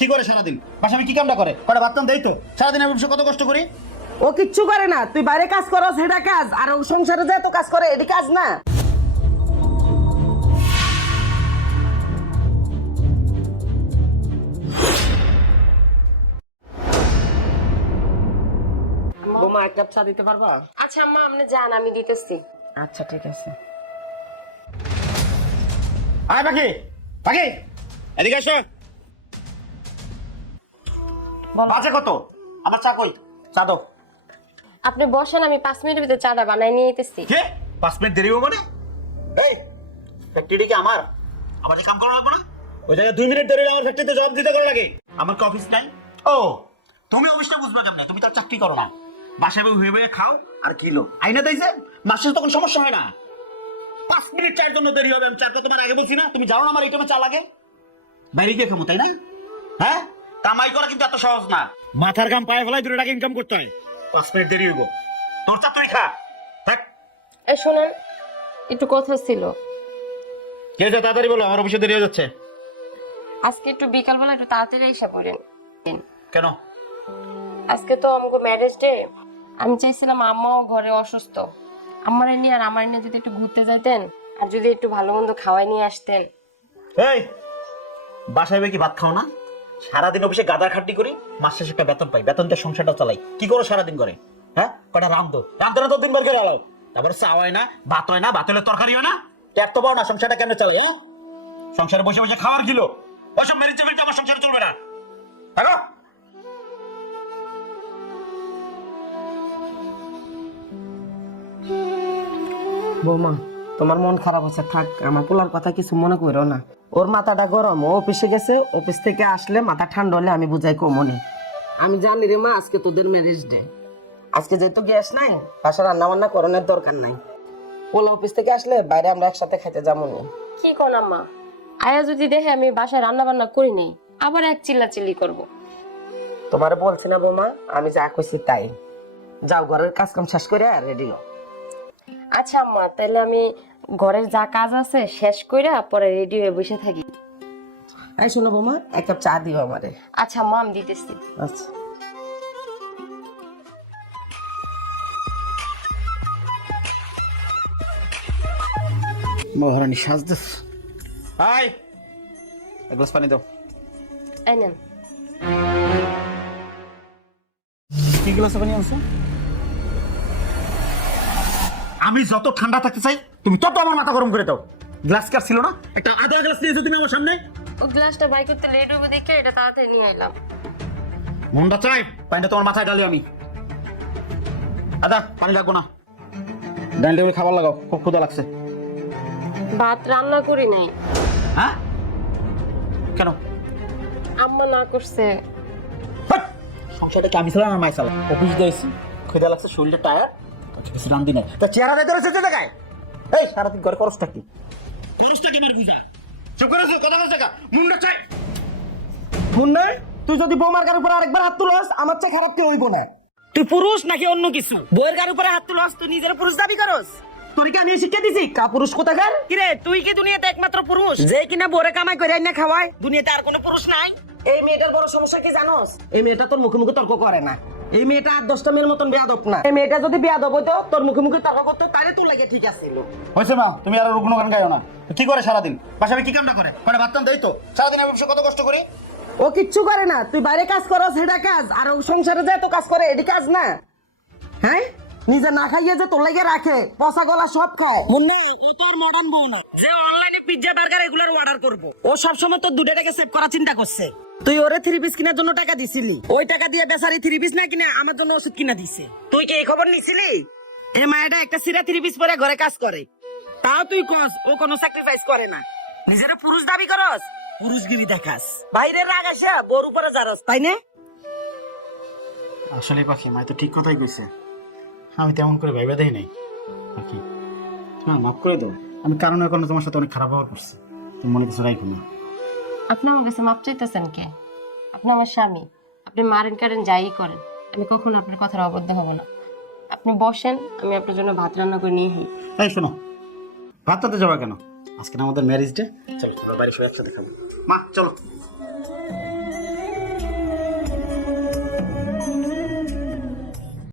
কি করে সারাদিন? বাসা আমি কি কামটা করে? কটা ভাত দেই তো? সারাদিন আমি কত কষ্ট করি। ও কিচ্ছু করে না, তুই বাইরে কাজ করস সেটা কাজ, আর ও সংসারে যায় তো কাজ করে এটি কাজ না। বোমা এক কাপ চা দিতে পারবা? আচ্ছা আম্মা, আপনি যান, আমি দিতেছি। আচ্ছা ঠিক আছে। আয় পাখি, পাখি এদিকে আসো। বল। বাজে কত? আমার চা কই? চা দাও। আপনি বসেন, আমি 5 মিনিটের ভিতরে চাটা বানাই নিয়ে যেতেছি। কে? 5 মিনিট দেরি হবে মানে? এই ফ্যাক্টরি কি আমার? আমার কাম করা লাগবে না? ওই জায়গায় 2 মিনিট দেরি হলে আমার ফ্যাক্টরিতে জব দিতে করা লাগে। আমার কি অফিস নাই? ও তুমি অফিসটা বুঝবে কেমনে? তুমি তো আর চাকরি করো না। বাসায় হয়ে হয়ে খাও আর কিলো আইনা দিয়েছে, মাসে তখন সমস্যা হয় না। 5 মিনিট চায়ের জন্য দেরি হবে। আমি চারটা তোমার আগে বলছি না? তুমি জানো না আমার এই টাইমে চা লাগে? বাইরে গিয়ে খামো তাই না? হ্যাঁ, কামাই করা কিন্তু এত সহজ না। মাথার ঘাম পায়ে ফেলাই 2 টাকা ইনকাম করতে হয়। 5 মিনিট দেরি হইব। তোর চা তুই খা। থাক। এই শোনেন, একটু কথা ছিল। কে যা তাড়াতাড়ি বলো, আমার অফিসে দেরি হয়ে যাচ্ছে। আজকে একটু বিকালবেলা একটু তাড়াতাড়ি এসে পড়েন। কেন? আজকে তো আমাকে ম্যারেজ ডে। আমি চাইছিলাম আম্মাও ঘরে অসুস্থ, আমার নিয়ে আর আমার নিয়ে যদি একটু ঘুরতে যাইতেন, আর যদি একটু ভালো মন্দ খাওয়াই নিয়ে আসতেন। এই বাসায় কি ভাত খাও না? সারাদিন অফিসে গাদার খাটনি করি, মাস শেষে একটা বেতন পাই, বেতন দিয়ে সংসারটা চালাই। কি করো সারাদিন করে? হ্যাঁ, কটা রান্ধো, রান্ধতে না তো দিনবার করে আলাও। তারপরে চা হয় না, ভাত হয় না, ভাত হলে তরকারি হয় না। ট্যাপ তো পাও না, সংসারটা কেমনে চালাই? হ্যাঁ, সংসারে বসে বসে খাওয়ার কিলো। ওইসব মেরিট চেপিট আমার সংসারে চলবে না। হ্যালো, বৌমা, তোমার মন খারাপ হচ্ছে, থাক, আমার পোলার কথা কিছু মনে করো না। ওর মাথাটা গরম, ও অফিসে গেছে, অফিস থেকে আসলে মাথা ঠান্ডা হলে আমি বুঝাই মনে। আমি জানি রে মা, আজকে তোদের ম্যারেজ ডে। আজকে যেহেতু গ্যাস নাই, বাসা রান্না বান্না করানোর দরকার নাই। পোলা অফিস থেকে আসলে বাইরে আমরা একসাথে খাইতে যাবো না। কি কোন আম্মা? আয়া যদি দেখে আমি বাসায় রান্না বান্না করি নাই, আবার এক চিল্লাচিল্লি করব। তোমারে বলছি না বৌমা, আমি যা কইছি তাই। যাও, ঘরের কাজ কাম শেষ করে রেডি হও। আচ্ছা আম্মা, তাহলে আমি ঘরের যা কাজ আছে শেষ কইরা পরে রেডি হয়ে বসে থাকি। এই শোনো বৌমা, এক কাপ চা দিও আমারে। আচ্ছা আম্মা, আমি দিতেছি। আচ্ছা। মহারানী সাজদাস। হাই, এক গ্লাস পানি দাও। এই নেন। কি গ্লাসে পানি আনছো? আমি যত ঠান্ডা থাকতে চাই তুমি তত আমার মাথা গরম করে দাও। গ্লাস কার ছিল না? একটা আধা গ্লাস নিয়েছো তুমি আমার সামনে। ও গ্লাসটা বাই করতে লেট হবে দেখে এটা তাড়াতাড়ি নিয়ে এলাম। মনটা চাই পানিটা তোমার মাথায় ঢালি আমি। আদা পানি লাগবো না, ডাইনিং টেবিলে খাবার লাগাও, খুব ক্ষুধা লাগছে। ভাত রান্না করি নাই। হ্যাঁ, কেন? আম্মা না করছে। হাট! সংসারটা কি আমি ছিলাম আর মাই চালাম? অফিস দিয়েছি, ক্ষুধা লাগছে, শরীরটা টায়ার, কিছু রান্ধি নাই। তা চেহারা দিতে রয়েছে জায়গায়। এই সারাদিন ঘরে খরচটা কি? খরচটা কি মেরে বুঝা? চুপ করেছো, কথা বলছে কা? মুন্ডা চাই। মুন্না, তুই যদি বৌমার গার উপরে আরেকবার হাত তুলস, আমার চেয়ে খারাপ কেউ হইব না। তুই পুরুষ নাকি অন্য কিছু? বউয়ের গার উপরে হাত তুলস, তুই নিজের পুরুষ দাবি করস? তোর কি আমি শিক্ষা দিছি কা পুরুষ কোথাকার? কিরে, তুই কি দুনিয়াতে একমাত্র পুরুষ যে কিনা বউরে কামাই করে আইনা খাওয়ায়? দুনিয়াতে আর কোনো পুরুষ নাই? এই মেয়েটার বড় সমস্যা কি জানোস? এই মেয়েটা তোর মুখে মুখে তর্ক করে না। এই মেয়েটা আর 10টা মেয়ের মতন বেয়াদব না। এই মেয়েটা যদি বেয়াদব হইতো, তোর মুখে মুখে তর্ক করতো, তাহলে তোর লাগে ঠিক আছিল। হয়েছে মা, তুমি আর রুগ্ন গান গাইও না। কি করে সারাদিন? বাসায় কি কামটা করে? কটা ভাত দেই তো? সারাদিন আমি কত কষ্ট করি। ও কিচ্ছু করে না, তুই বাইরে কাজ করস সেটা কাজ, আর ও সংসারে যায় তো কাজ করে এটি কাজ না। হ্যাঁ, নিজে না খাইয়ে যে তোর লাগে রাখে, পচা গলা সব খায়। মুন্না, ও তো আর মডার্ন বউ না যে অনলাইনে পিজ্জা বার্গার এগুলার অর্ডার করবো। ও সবসময় তোর 2 টাকা সেভ করার চিন্তা করছে। তুই ওরে 3 পিস কেনার জন্য টাকা দিছিলি, ওই টাকা দিয়ে বেচারি 3 পিস না কিনে আমার জন্য ওষুধ কিনা দিছে। তুই কি এই খবর নিছিলি? এই মায়েটা একটা সিরা 3 পিস পরে ঘরে কাজ করে, তাও তুই কস ও কোনো স্যাক্রিফাইস করে না। নিজের পুরুষ দাবি করস, পুরুষগিরি দেখাস, বাইরের রাগ আসে বোর উপরে জারস, তাই না? আসলে পাখি মাই তো ঠিক কথাই কইছে, আমি তেমন করে ভাইবা দেই নাই। পাখি হ্যাঁ, মাফ করে দাও। আমি কারণে কোনো তোমার সাথে অনেক খারাপ ব্যবহার করছি, তুমি মনে কিছু রাখো না। আপনি আমার কাছে মাপ চাইতেছেন কে? আপনি আমার স্বামী, আপনি মারেন কারেন যাই করেন, আমি কখনো আপনার কথার অবদ্ধ হব না। আপনি বসেন, আমি আপনার জন্য ভাত রান্না করে নিয়ে যাই। তাই শোনো, ভাতটাতে যাবা কেন? আজকে না আমাদের ম্যারেজ ডে, চলো তোমরা বাড়ি সবাই একসাথে খাবো। মা চলো।